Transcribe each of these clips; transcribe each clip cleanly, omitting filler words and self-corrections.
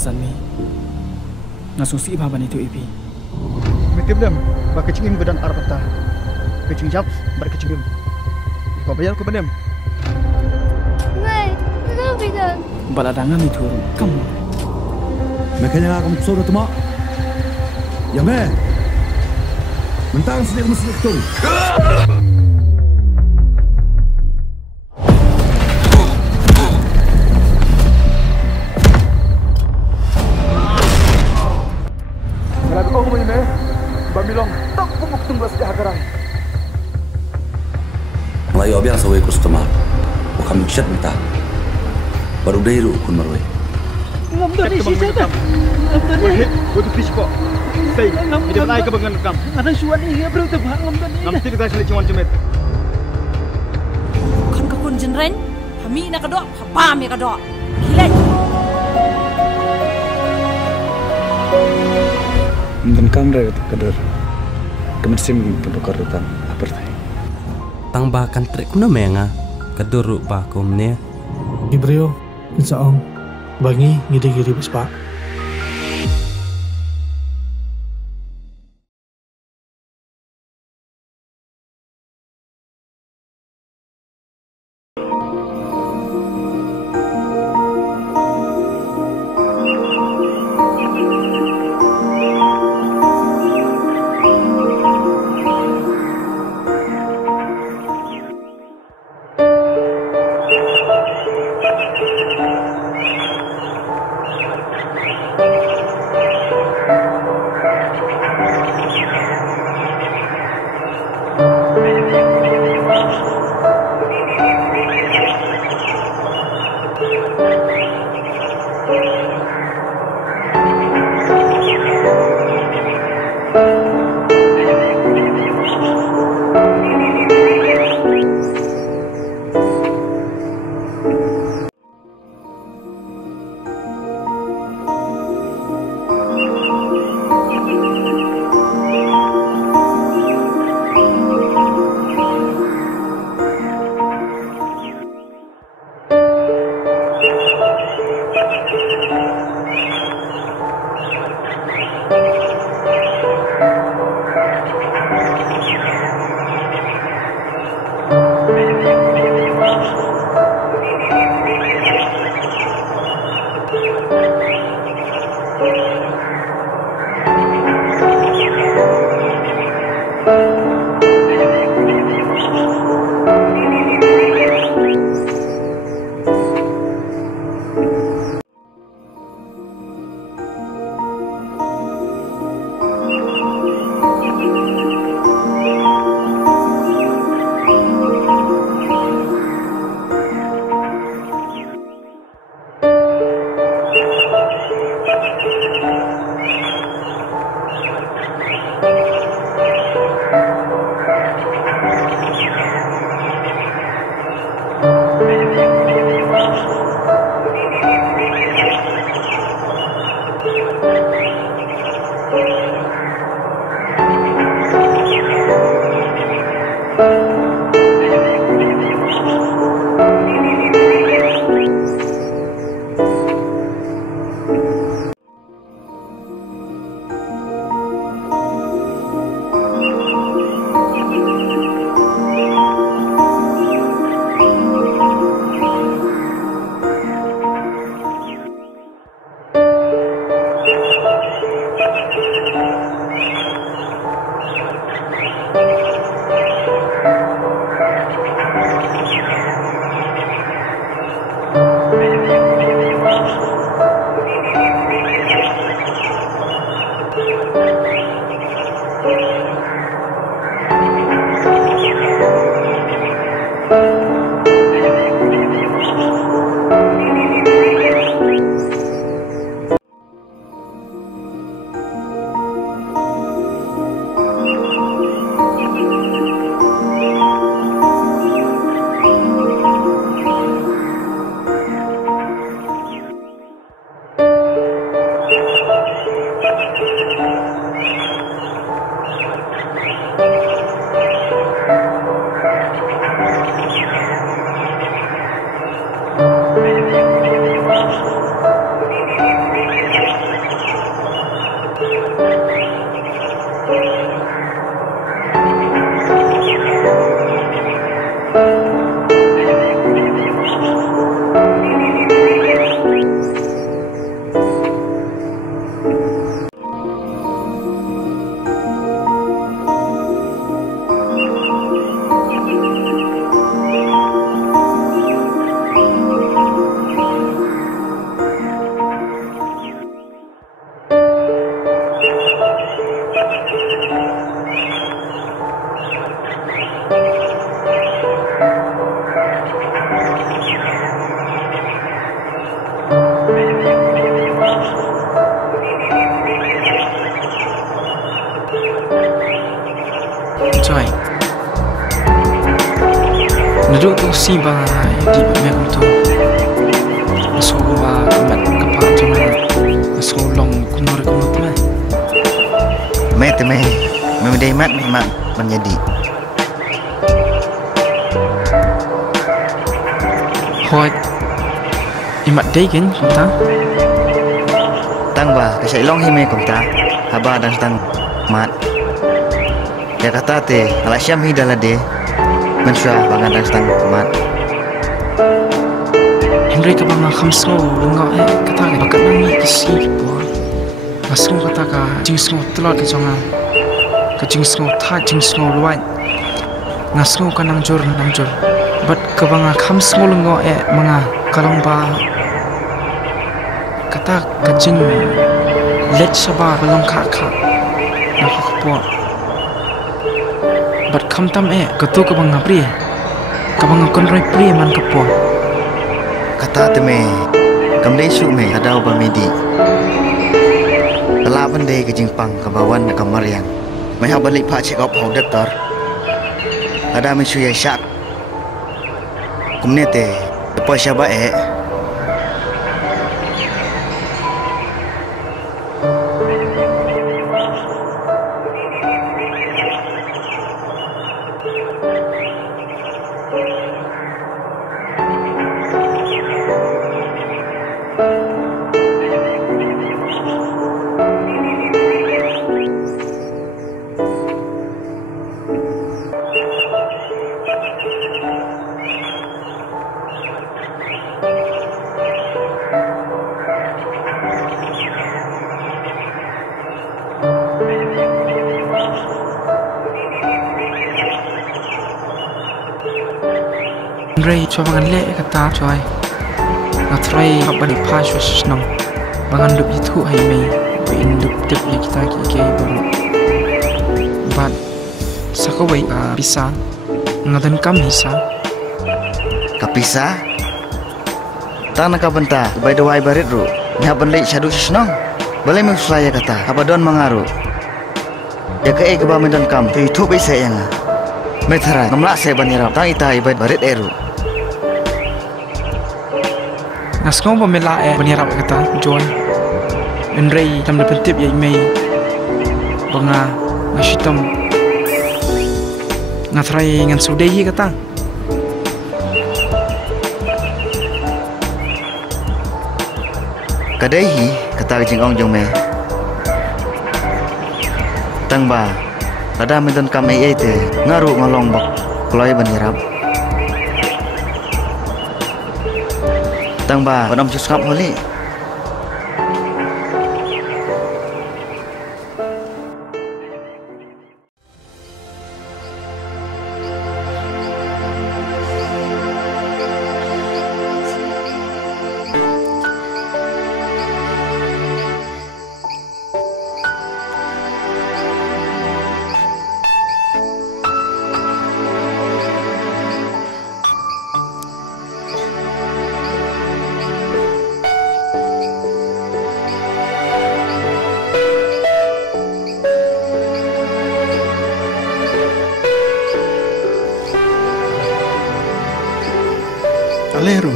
Sanmi. Ngasungsi baban itu ipi. Mitib dem, ba kecingim gedan arpata. Kecing jap, bar kecingim. Kau bayar ku bedem. Ngai, kenapa bidan? Baladangan itu kamu. Makanya kamu suruh tu mak. Ya me. Mentang sedih mesti tu. Kalau kau ini, Bamilong tak pumuk tunggu sejak hagarang. Melayu abiang sawai customer. Bukan miksyat minta. Baru dahulu kun marwai. Ngam tu ni sih saya. Ngam tu ni. Butuh fish kok. Say, hidup naik ke bengan kam. Ada suan ni bro tu bang ngam tu ni. Ngam kita sulit cuman cemet. Kan ka kun jenren, kami nak kedok, apa mi kedok. Gila. Mungkin kamera itu kader. Kemersim pendukar rutan apertai. Tang bahkan trek kuna menga kadur ba komne. Ibrio, insaong bangi ngidi-ngidi bespa. Duduk tu si bangai di memang tu. Masuk ba kemat kepak jangan masuk long kunur tu mah. Mete memang mat memang menjadi. Hoi imat dai kan kita. Tang ba kasih long hime kumta haba dan tang mat. Ya kata te ala syam hi dalade mensra bangan dan tang mat. Henry ka bang khamso lunga kata bakat nami kisi bo. Masuk kata ka jingso telot ke jonga. Ka jingso tha jingso luan. Ngasngo ka nang jor. Bat ka bang khamso lunga manga kalong ba kata ka jing let saba balong kha nak po. Bat kham tam ka tu ka bang pri ka bang kon roi pri man ka po. Kata teme kamde su me adau ba medi. Laban de ke jingpang ka bawan ka mariang. Mai ha balik pha check up how doctor. Ada me su ya syak. Kumne te po syaba Ray cho bangan le kata coy. Ngatrai hab balik pa so snong. Bangan dup itu hai mei. Bain dup tip le kita ki baru. Bat sakawai bisa ngadan kam hisa. Kapisa tanah ka benta by the way barit ru. Nya banle syadu snong. Balai me saya kata abadon mangaru. Ya ke ba medan kam tu itu be saya nga. Methara ngamla se banira tang ita ibad barit eru. Ngasngau ba mela banira kata John. Enrei tam le pentip ye mei. Banga ngasitam ngatrai ngan sudai kata. Kadaihi kata jingong jong me. Tang ba ada medan kam te ngaru ngalong bak kloi banirap. Tang ba padam suskap holi. Aleru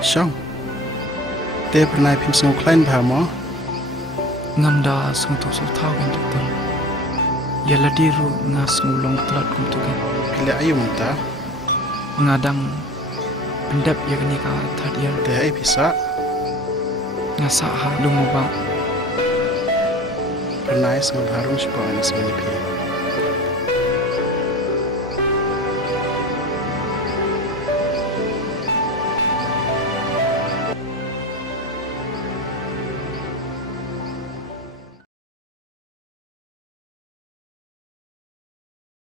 Shang Te pernah pim snow klein bahamo Ngamda sung tu so thau kan tu. Ya ladiru ngas ngulong telat kum tu kan. Pile ayu mata Ngadang pendap ya kan ka thadian Te ai bisa ngasa ha lumoba. Pernah snow harum sebuah anis menipi